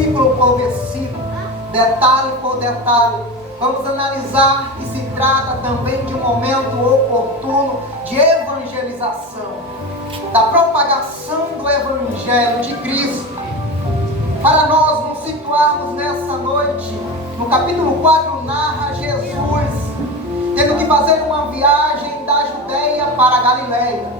versículo por versículo, detalhe por detalhe, vamos analisar que se trata também de um momento oportuno de evangelização, da propagação do Evangelho de Cristo. Para nós nos situarmos nessa noite, no capítulo 4 narra Jesus tendo que fazer uma viagem da Judeia para a Galileia.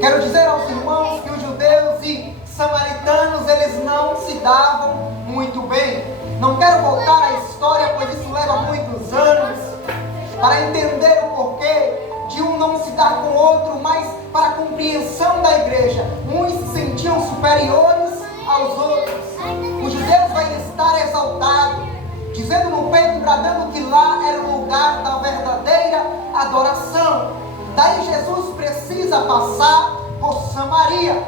Quero dizer aos irmãos que os judeus e samaritanos, eles não se davam muito bem. Não quero voltar à história, pois isso leva muitos anos, para entender o porquê de um não se dar com o outro, mas para a compreensão da igreja. Uns se sentiam superiores aos outros. Os judeus vão estar exaltados, dizendo no peito, bradando que lá era o lugar da verdadeira adoração. Daí Jesus precisa passar por Samaria.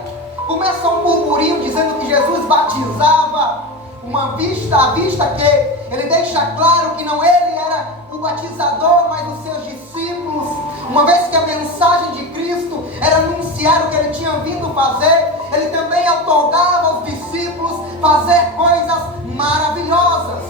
Começa um burburinho dizendo que Jesus batizava à vista que ele deixa claro que não ele era o batizador, mas os seus discípulos, uma vez que a mensagem de Cristo era anunciar o que ele tinha vindo fazer, ele também otorgava aos discípulos fazer coisas maravilhosas.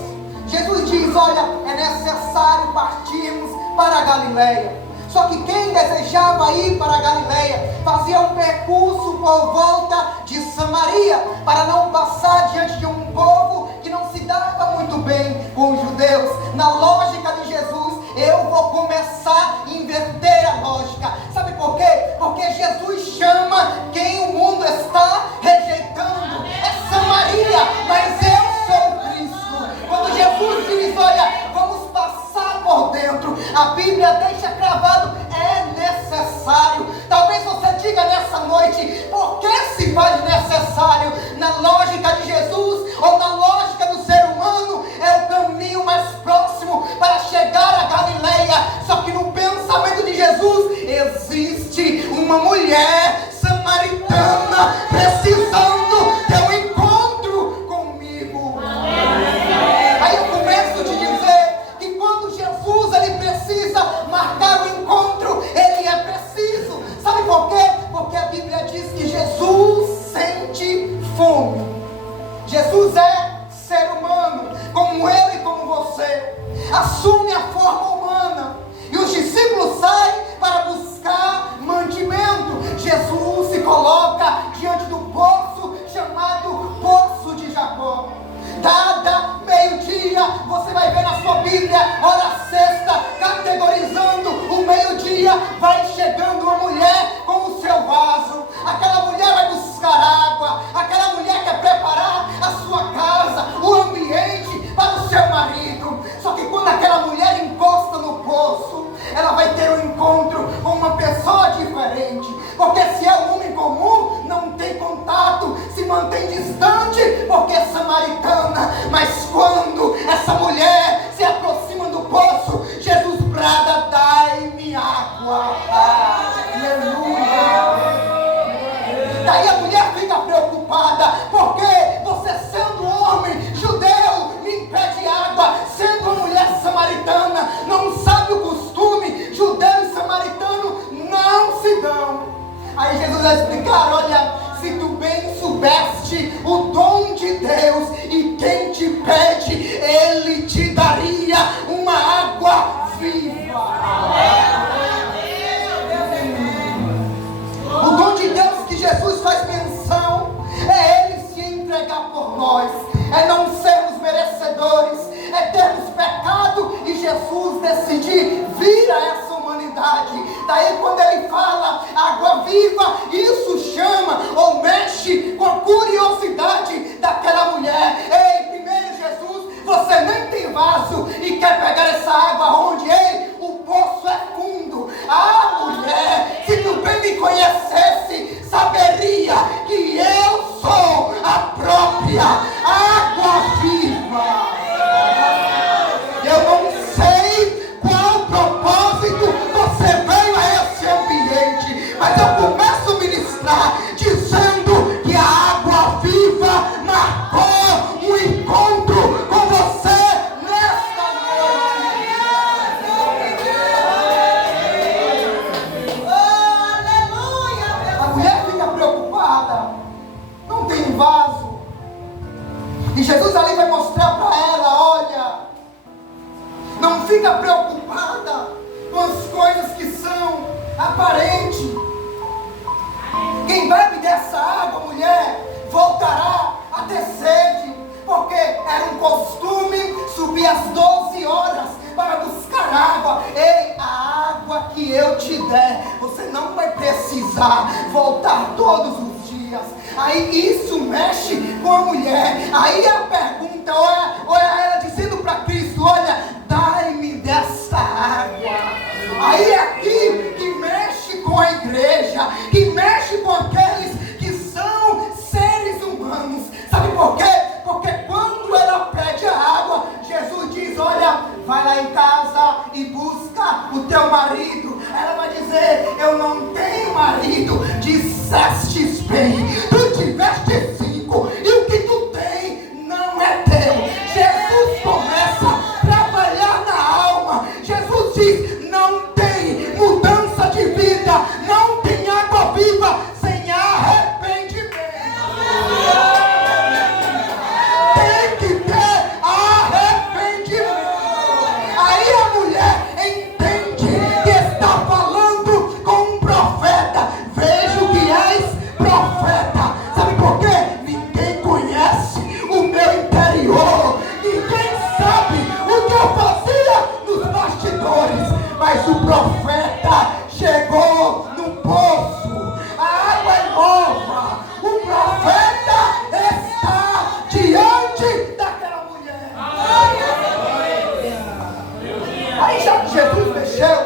Jesus diz: olha, é necessário partirmos para a Galileia. Só que quem desejava ir para a Galileia fazia um percurso por volta de Samaria, para não passar diante de um povo que não se dava muito bem com os judeus. Na lógica de Jesus, eu vou começar a inverter a lógica. Sabe por quê? Porque Jesus chama quem o mundo está rejeitando. É Samaria, mas eu sou Cristo. Quando Jesus diz: olha, vamos passar por dentro, a Bíblia deixa cravado: é necessário. Talvez você diga nessa noite: por que se faz necessário? Na lógica de Jesus ou na lógica do ser humano, é o caminho mais próximo para chegar à Galileia. Só que no pensamento de Jesus existe uma mulher samaritana precisando ter um encontro comigo. Aí eu começo a te dizer que quando Jesus ele precisa marcar o encontro, ele é preciso. Sabe por quê? Porque a Bíblia diz que Jesus sente fome. Jesus é ser humano, como eu e como você. Assume a forma humana. E os discípulos saem para buscar mantimento. Jesus se coloca diante do poço chamado Poço de Jacó. Dada meio-dia, você vai ver na sua Bíblia, hora sexta, categorizando o meio-dia, vai chegando uma mulher com o seu vaso. Aquela mulher vai buscar água, aquela mulher quer preparar a sua casa, o ambiente para o seu marido. Só que quando aquela mulher encosta no poço, ela vai ter um encontro com uma pessoa diferente. Porque se é um homem comum, não tem contato, se mantém distante, porque é samaritana. Mas quando essa mulher se aproxima do poço, Jesus brada: dai-me água. Aleluia. Daí a mulher fica preocupada, porque você sendo homem judeu me impede água, sendo uma mulher samaritana, não sabe o costume, judeu e samaritano não se dão. Aí Jesus vai explicar: olha, se tu bem soubeste o dom de Deus, e quem te pede, ele te daria uma água viva. O dom de Deus que Jesus faz menção é ele se entregar por nós, é não sermos merecedores, é termos pecado e Jesus decidir vir a essa humanidade. Daí quando ele fala água viva, isso chama ou mexe com a curiosidade daquela mulher. Ei, primeiro Jesus, você nem tem vaso e quer pegar essa água onde? Ei, o poço é fundo. Ah, mulher, se tu bem me conhecesse, saberia que eu sou a própria água viva. Eu não sei qual propósito você veio a esse ambiente, mas eu começo a ministrar dizendo que a água viva marcou um encontro com você nesta noite. A mulher fica preocupada, não tem vaso. E Jesus ali vai mostrar para ela: olha, não fica preocupada com as coisas que são aparentes. Quem bebe dessa água, mulher, voltará a ter sede, porque era um costume subir às 12 horas para buscar água. Ei, a água que eu te der, você não vai precisar voltar todos os dias. Aí isso mexe com a mulher. Aí a pergunta, olha ela dizendo para Cristo: olha, dai-me dessa água. Aí é aqui que mexe com a igreja, que mexe com aqueles que são seres humanos. Sabe por quê? Porque quando ela pede a água, Jesus diz: olha, vai lá em casa e busca o teu marido. Ela vai dizer: eu não tenho marido. Dissestes bem, tu tiveste 5 e o que tu tem não é teu. Jesus começa a trabalhar na alma. Jesus diz: não tem mudança de vida, não tem água viva sem arrependimento. Tem que ter arrependimento. Aí a mulher entende que está falando com um profeta. Vejo que és profeta. Sabe por quê? Ninguém conhece o meu interior. Ninguém sabe o que eu fazia nos bastidores. Mas o profeta chegou no poço. A água é nova. O profeta está diante daquela mulher. Aí já que Jesus mexeu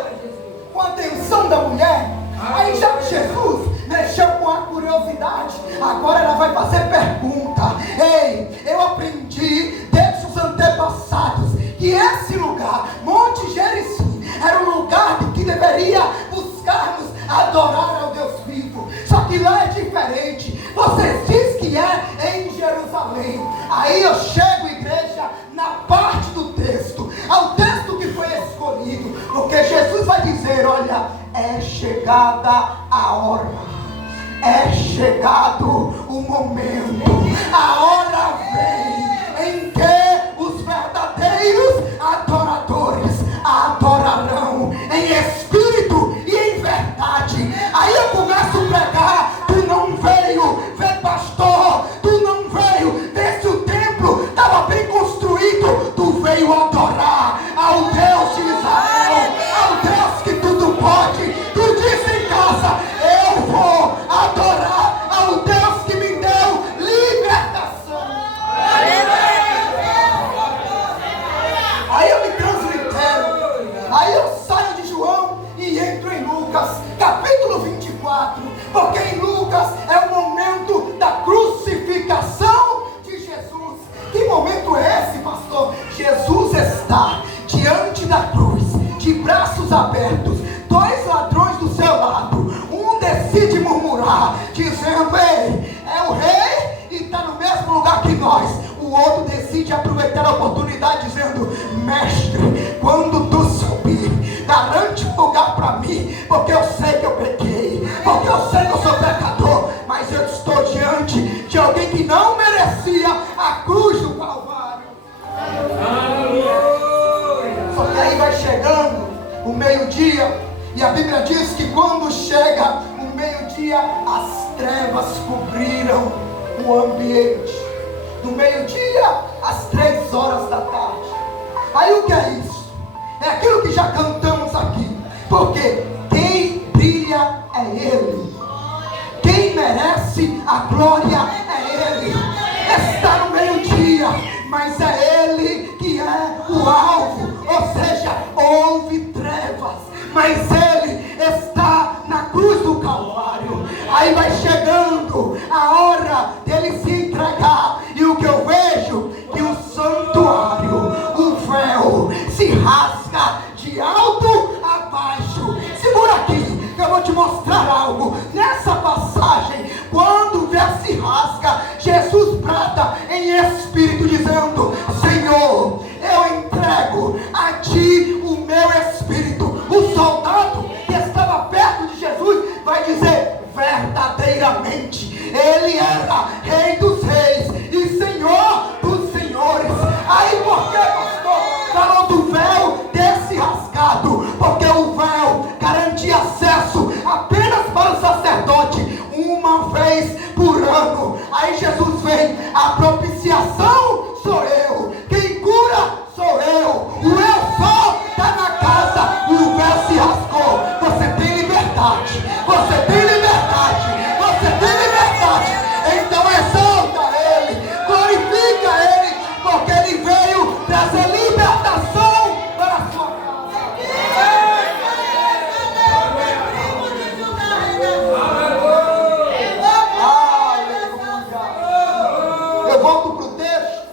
com a atenção da mulher, aí já que Jesus mexeu com a curiosidade, agora ela vai fazer pergunta. Ei, eu aprendi desde os antepassados que esse lugar, Monte Gerizim, era um lugar que deveria buscarmos adorar ao Deus vivo. Só que lá é diferente. Você diz que é em Jerusalém. Aí eu chego, igreja, na parte do texto, ao texto que foi escolhido, porque Jesus vai dizer: olha, é chegada a hora, é chegado o momento, a hora vem em que os verdadeiros adoradores adorarão em espírito e em verdade. Aí eu começo a pregar: tu não veio ver pastor, tu não veio ver se o templo estava bem construído, tu veio adorar ao Deus de Israel, ao Deus que tudo pode. Tu disse em casa: eu vou adorar ao Deus que me deu libertação. Aí eu me translitero, aí eu saio de João e entro em Lucas, capítulo 24, porque em Lucas é o momento da crucificação de Jesus. Que momento é esse, pastor? Jesus está diante da cruz, de braços abertos, 2 ladrões do seu lado. Um decide murmurar, dizendo: ei, é o rei e está no mesmo lugar que nós. O outro decide aproveitar a oportunidade, dizendo: mestre, quando tu subir, garante um lugar para mim, porque eu sei que eu pequei, porque eu sei que eu sou pecador, mas eu estou diante de alguém que não merecia a cruz do Calvário. Só que aí vai chegando o meio-dia, e a Bíblia diz que quando chega o meio-dia, as trevas cobriram o ambiente. Do meio-dia às 3 horas da tarde. Aí o que é isso? É aquilo que já cantamos aqui. Porque quem brilha é Ele, quem merece a glória é Ele. Está no meio-dia, mas é Ele que é o alvo. Ou seja, houve trevas, mas Ele está na cruz do Calvário. Aí vai chegando a hora dele se entregar. volto para o texto.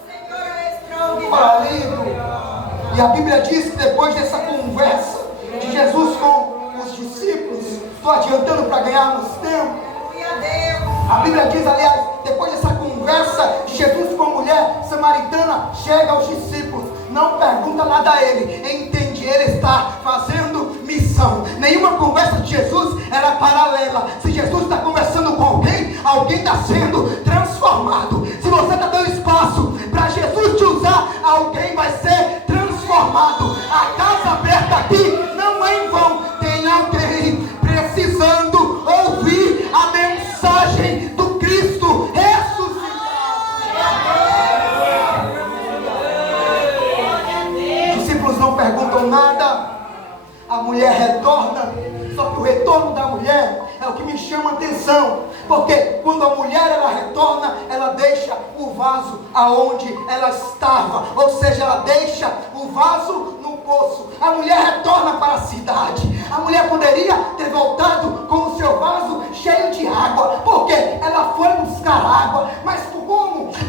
Aleluia. E a Bíblia diz que depois dessa conversa de Jesus com os discípulos, estou adiantando para ganharmos tempo. A Bíblia diz, aliás, depois dessa conversa de Jesus com a mulher samaritana, chega aos discípulos, não pergunta nada a ele, entende, ele está fazendo missão. Nenhuma conversa de Jesus era paralela. Se Jesus está conversando com alguém, alguém está sendo transformado. Se você está dando espaço para Jesus te usar, alguém vai ser transformado. A casa aberta aqui não é em vão. Tem alguém precisando ouvir a mensagem do Cristo ressuscitado. Os discípulos não perguntam nada. A mulher retorna. Só que o retorno da mulher é o que me chama a atenção, porque quando a mulher ela retorna, ela deixa o vaso aonde ela estava, ou seja, ela deixa o vaso no poço. A mulher retorna para a cidade. A mulher poderia ter voltado com o seu vaso cheio de água, porque ela foi buscar água. Mas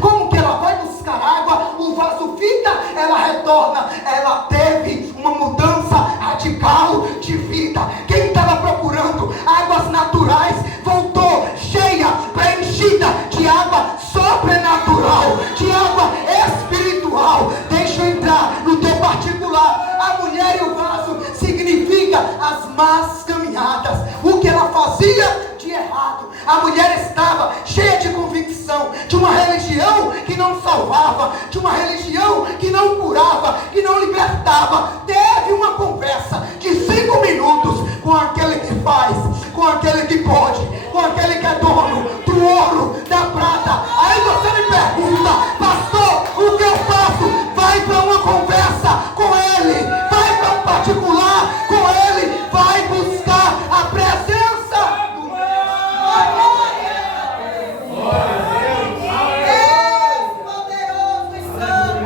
como que ela vai buscar água? O vaso fica, ela retorna. Ela teve uma mudança radical de vida. Quem estava procurando águas naturais voltou cheia, preenchida de água sobrenatural, de água espiritual. Deixa eu entrar no teu particular. A mulher e o vaso significa as más caminhadas, o que ela fazia de errado. A mulher estava cheia de convicção de uma religião que não salvava, de uma religião que não curava, que não libertava. Teve uma conversa de 5 minutos com aquele que faz, com aquele que pode, com aquele que é dono do ouro, da prata. Aí você me pergunta, pastor, o que eu faço? Vai para uma conversa com ele, vai para um particular com ele, vai buscar a presença do Deus.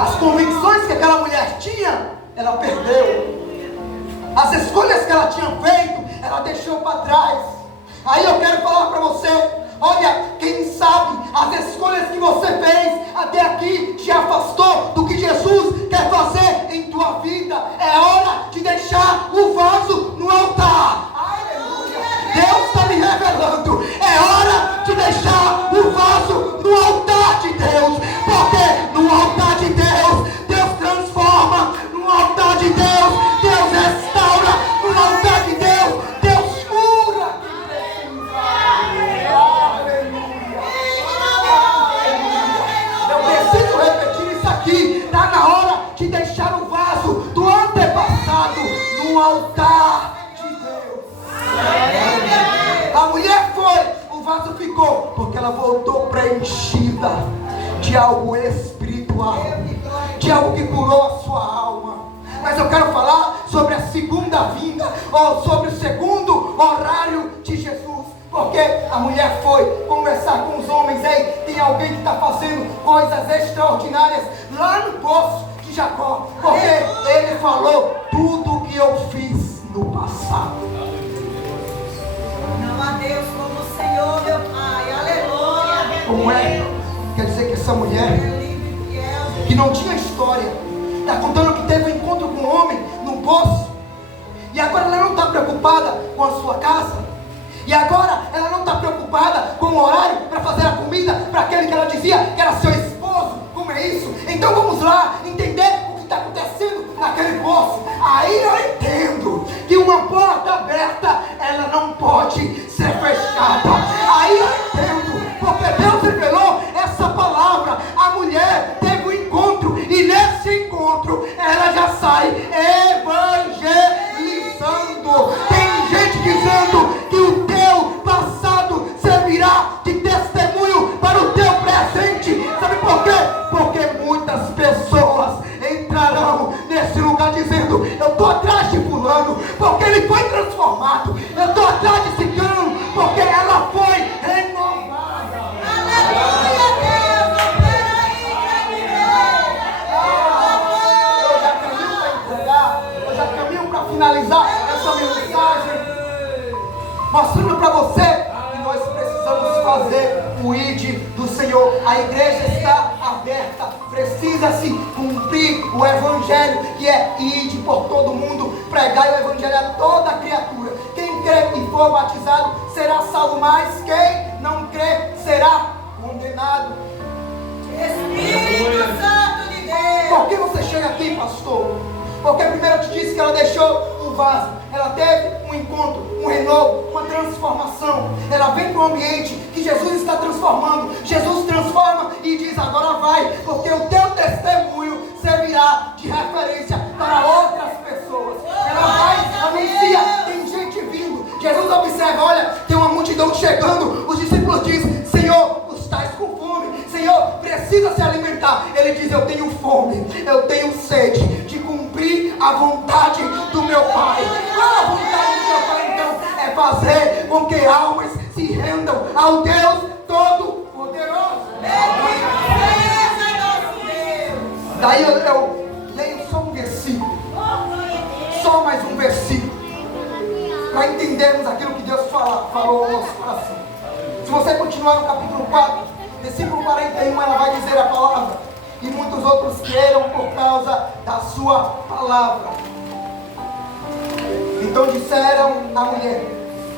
As convicções que aquela mulher tinha, ela perdeu. As escolhas que ela tinha feito, ela deixou para trás. Aí eu quero falar para você, olha, quem sabe as escolhas que você fez até aqui te afastou do que Jesus quer fazer em tua vida. É hora de deixar o vaso no altar. Aleluia. Deus está me revelando. É hora de deixar o vaso no altar de Deus, porque no altar de Deus, Deus transforma. No altar de Deus, Deus restaura. No altar de Deus, Deus cura. Eu preciso repetir isso aqui. Está na hora de deixar o vaso do antepassado no altar de Deus. A mulher foi, o vaso ficou, porque ela voltou preenchida de algo espiritual, de algo que curou a sua alma. Mas eu quero falar sobre a segunda vinda, ou sobre o segundo horário de Jesus. Porque a mulher foi conversar com os homens. Ei, tem alguém que está fazendo coisas extraordinárias lá no poço de Jacó. Porque ele falou tudo o que eu fiz no passado. Não há Deus como o Senhor, meu Pai. Aleluia. Como é? Quer dizer que essa mulher, que não tinha história, está contando que teve um encontro com um homem no poço. E agora ela não está preocupada com a sua casa. E agora ela não está preocupada com o horário para fazer a comida para aquele que ela dizia que era seu esposo. Como é isso? Então vamos lá entender o que está acontecendo naquele poço. Aí eu entendo que uma porta aberta, ela não pode ser fechada. Aí eu entendo, porque Deus revelou essa palavra. A mulher teve um encontro, e nesse encontro ela já sai evangelizando. Tem gente dizendo que o teu passado servirá de testemunho para o teu presente. Sabe por quê? Porque muitas pessoas entrarão nesse lugar dizendo: eu estou atrás de fulano porque ele foi transformado, eu estou atrás de ciclano porque ela foi renovada. Aleluia, Deus. Opera aí, Eu já caminho para entregar, eu já caminho para finalizar essa mensagem, mostrando para você que nós precisamos fazer o ID do Senhor. A igreja está aberta. precisa-se cumprir o evangelho, que é ide por todo mundo, pregai o evangelho a toda criatura. Quem crê e for batizado será salvo, mas quem não crê será condenado. Espírito Santo de Deus. Por que você chega aqui, pastor? Porque primeiro eu te disse que ela deixou o vaso, ela teve um encontro, um renovo, uma transformação. Ela vem para um ambiente que Jesus está transformando. Jesus transforma e diz: agora vai, porque o teu testemunho servirá de referência para outras pessoas. Ela vai, anuncia, tem gente vindo. Jesus observa, olha, tem uma multidão chegando. Os discípulos dizem: Senhor, estás com fome, Senhor, precisa se alimentar. Ele diz: eu tenho fome, eu tenho sede de cumprir a vontade do meu Pai. Qual a vontade do meu Pai então? É fazer com que almas se rendam ao Deus Todo-Poderoso. Daí eu leio só um versículo, só mais um versículo, para entendermos aquilo que Deus falou ao nosso coração. Se você continuar no capítulo 4, versículo 41, ela vai dizer a palavra: e muitos outros creram por causa da sua palavra. Então disseram à mulher: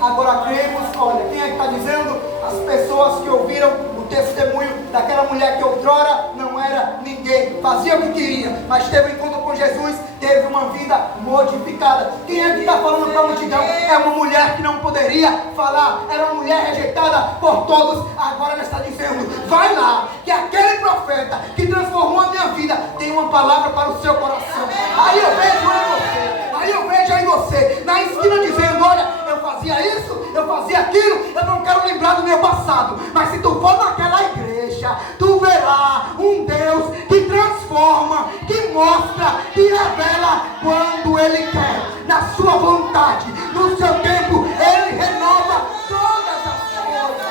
agora cremos. Olha, quem é que está dizendo? As pessoas que ouviram o testemunho daquela mulher que outrora não era ninguém, fazia o que queria, mas teve um encontro com Jesus, teve uma vida modificada. Quem é que está falando para a multidão? É uma mulher que não poderia falar, era uma mulher rejeitada por todos. Agora ela está dizendo: vai lá, que aquele profeta que transformou a minha vida tem uma palavra para o seu coração. Aí eu vejo em você, aí eu vejo em você, na esquina dizendo: olha, eu fazia isso, eu fazia aquilo, eu não quero lembrar do meu passado. Mas se tu for naquela igreja, tu verá um Deus que transforma, que mostra, que revela quando Ele quer, na sua vontade, no seu tempo. Ele renova todas as coisas.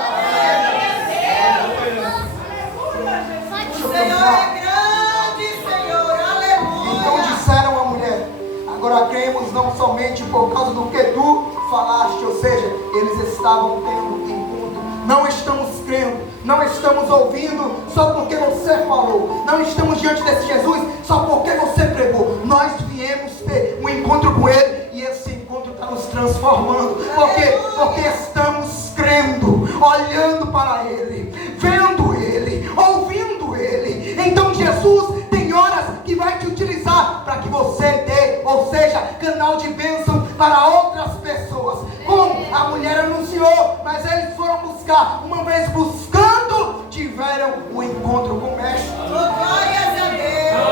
O Senhor é grande, Senhor, aleluia. Então disseram à mulher: agora cremos não somente por causa do que tu falaste. Ou seja, eles estavam tendo encontro. Não estamos crendo, não estamos ouvindo só porque você falou, não estamos diante desse Jesus só porque você pregou. Nós viemos ter um encontro com Ele, e esse encontro está nos transformando. Por quê? Porque estamos crendo, olhando para Ele, vendo Ele, ouvindo Ele. Então Jesus tem horas que vai te utilizar para que você dê, ou seja, canal de bênção para outras pessoas. Como a mulher anunciou, mas eles foram buscar. Uma vez buscando, tiveram um encontro com o Mestre. Glórias a Deus.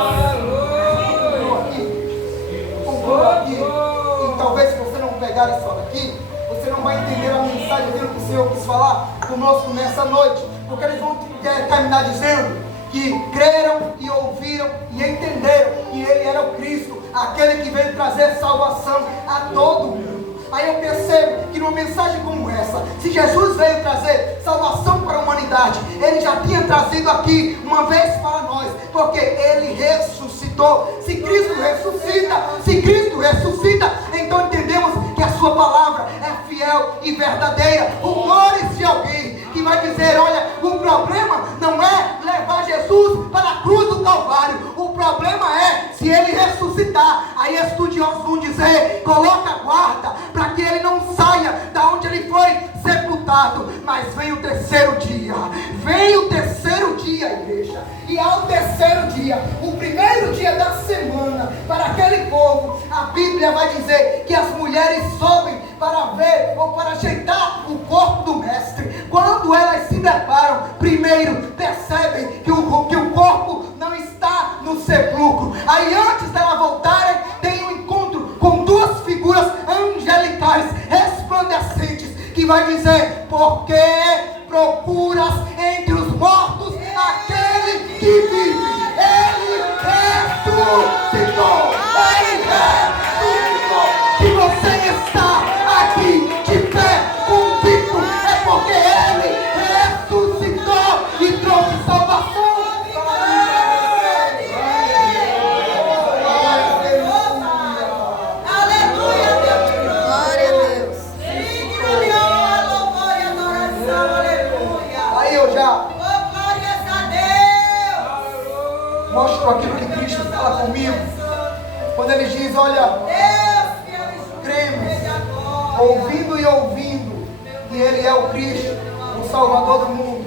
Concluo aqui. E talvez se você não pegar isso aqui, você não vai entender a mensagem daquilo que o Senhor quis falar conosco nessa noite. Porque eles vão terminar dizendo que creram e ouviram e entenderam que Ele era o Cristo, aquele que veio trazer salvação a todo mundo. Aí eu percebo que numa mensagem como essa, se Jesus veio trazer salvação para a humanidade, Ele já tinha trazido aqui uma vez para nós, porque Ele ressuscitou. Se Cristo ressuscita, então entendemos que a sua palavra é fiel e verdadeira. Rumores de alguém que vai dizer: olha, o problema não é levar Jesus para a cruz do Calvário, o problema é se Ele ressuscitar. Aí estudiosos vão dizer: coloca a guarda para que Ele não saia da onde Ele foi sepultado. Mas vem o terceiro dia, igreja, e ao terceiro dia, o primeiro dia da semana, para aquele povo, a Bíblia vai dizer que as mulheres sobem para ver ou para ajeitar o corpo do Mestre. Quando elas se deparam, primeiro percebem que o corpo não está no sepulcro. Aí antes delas voltarem, tem um encontro com duas figuras angelicais resplandecentes, que vai dizer: porque procuras entre os mortos aquele que vive. Ele ressuscitou. Ele ressuscitou. Se você está aqui de pé, convicto, é porque Ele ressuscitou e trouxe salvação para mim. Aleluia, Deus. Glória a Deus. Digno de honra, louvor e adoração. Aleluia. Aí eu já Oh, glórias a Deus. mostro aquilo que Cristo fala comigo. Quando Ele diz, olha, cremos, ouvindo e ouvindo, que Ele é o Cristo, o Salvador do mundo.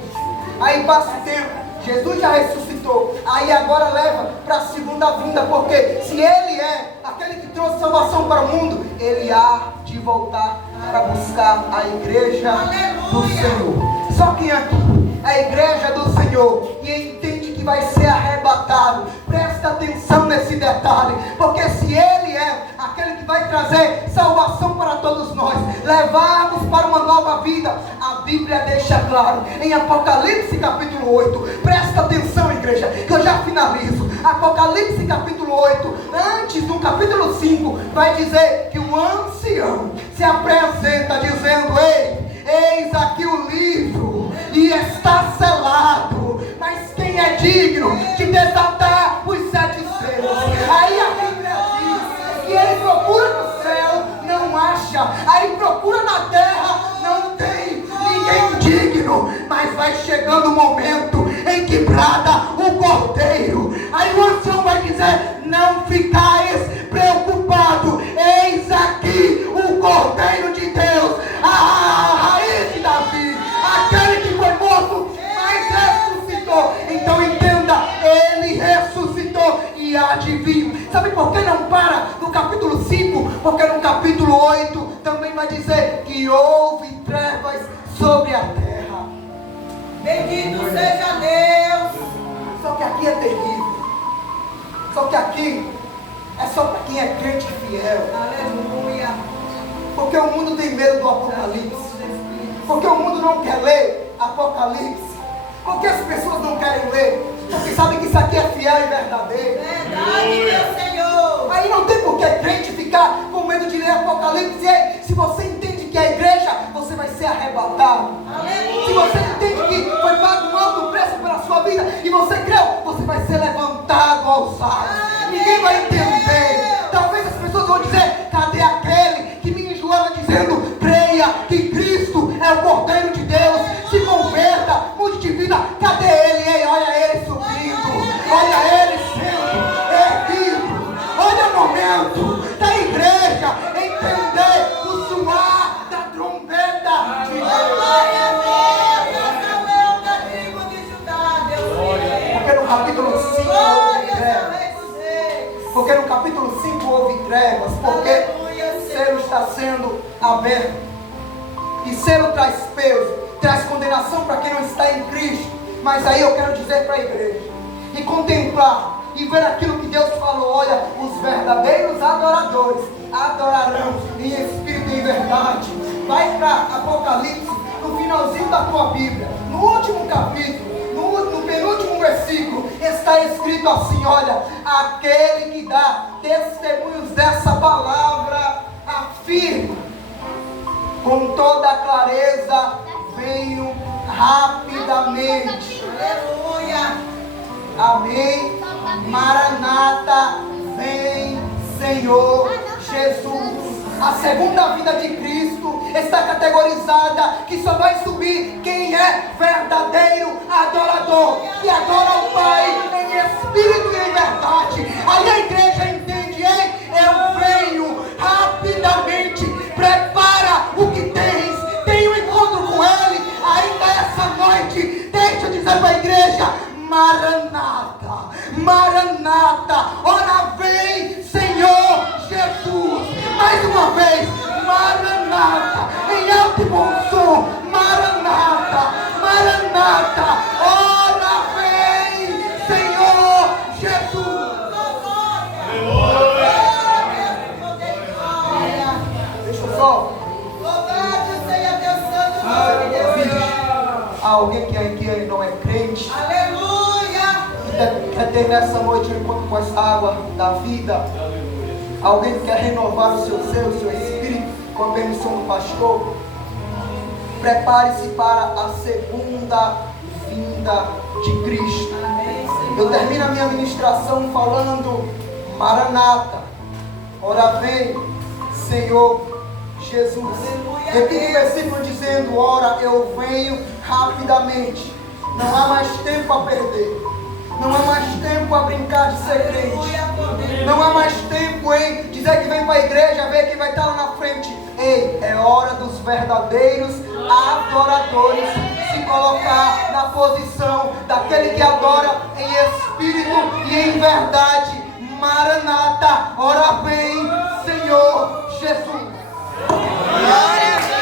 Aí passa o tempo, Jesus já ressuscitou. Aí agora leva para a segunda vinda, porque se Ele é aquele que trouxe salvação para o mundo, Ele há de voltar para buscar a igreja do Senhor. Só quem aqui, a igreja do Senhor, e entende que vai ser arrebatado, presta atenção nesse detalhe, porque se Ele é aquele que vai trazer salvação para todos nós, levar-nos para uma nova vida, a Bíblia deixa claro, em Apocalipse capítulo 8, presta atenção, igreja, que eu já finalizo. Apocalipse capítulo 8, antes do capítulo 5, vai dizer que o ancião se apresenta dizendo, eis aqui o livro, e está selado, mas quem é digno de desatar os 7 selos? Aí a Bíblia diz que ele procura no céu, não acha, aí procura na terra, não tem ninguém digno, mas vai chegando o momento em que brada o Cordeiro. Aí o ancião vai dizer, não ficais preocupados, eis aqui o Cordeiro de Deus, a raiz de Davi, aquele que foi morto, mas ressuscitou. Então entenda, Ele ressuscitou e adivinha. Sabe por que não para no capítulo 5? Porque no capítulo 8 também vai dizer que houve trevas sobre a terra. Bendito seja Deus. Só que aqui é terrível. Só que aqui é só para quem é crente fiel. Aleluia. Porque o mundo tem medo do Apocalipse. Porque o mundo não quer ler Apocalipse. Porque as pessoas não querem ler. Porque sabem que isso aqui é fiel e verdadeiro. Verdade, meu Senhor. Aí não tem por que crente ficar com medo de ler Apocalipse. E aí, se você entende que é a igreja, você vai ser arrebatado. Aleluia. Se você entende que foi pago um alto preço pela sua vida e você creu, você vai ser levantado aos ares. Ninguém vai entender. Talvez as pessoas vão dizer, cadê aquele que me enjoava dizendo, creia que Cristo é o Cordeiro de Deus, se converta, mude de vida. Cadê ele? Ei, olha ele subindo, olha ele sendo erguido. Olha o momento da igreja entender o soar da trombeta de Glória Deus. a Deus, Deus é o da tribo de Judá, Deus. Porque no capítulo 5 houve Glória ao trevas. Rei dos Reis. Porque no capítulo 5 houve trevas. Porque Aleluia, o selo está sendo aberto. E selo traz peso, traz condenação para quem não está em Cristo. Mas aí eu quero dizer para a igreja, e contemplar, e ver aquilo que Deus falou. Olha, os verdadeiros adoradores adorarão em espírito e em verdade. Vai para Apocalipse, no finalzinho da tua Bíblia, no último capítulo, no penúltimo versículo, está escrito assim, olha, aquele que dá testemunhos dessa palavra afirma, com toda a clareza, venho rapidamente. Aleluia. Amém. Maranata, vem Senhor Jesus. A segunda vinda de Cristo está categorizada que só vai subir quem é verdadeiro adorador, que adora o Pai em espírito e em verdade. Aí a igreja entende, hein? Eu venho rapidamente, prepara o que tens, tem um encontro com Ele ainda essa noite. Deixa eu dizer para a igreja, Maranata, Maranata, ora vem Senhor Jesus. Mais uma vez, Maranata, em alto e bom som, Maranata, Maranata, ora vem Senhor Jesus. Deixa eu só. Louvado seja Deus Santo, nome de Deus. Há alguém que não é crente, Aleluia. que quer ter nessa noite um encontro com essa água da vida. Alguém que quer renovar o seu ser, o seu espírito, com a permissão do pastor. Prepare-se para a segunda vinda de Cristo. Amém, Senhor. Eu termino a minha ministração falando, Maranata, ora vem Senhor Jesus. Aleluia. Repita o versículo dizendo, ora eu venho rapidamente. Não há mais tempo a perder. Não há mais tempo a brincar. deixar de ser crente. Não há mais tempo em dizer que vem para a igreja, ver quem vai estar lá na frente. Ei, é hora dos verdadeiros adoradores se colocar na posição daquele que adora em espírito e em verdade. Maranata, ora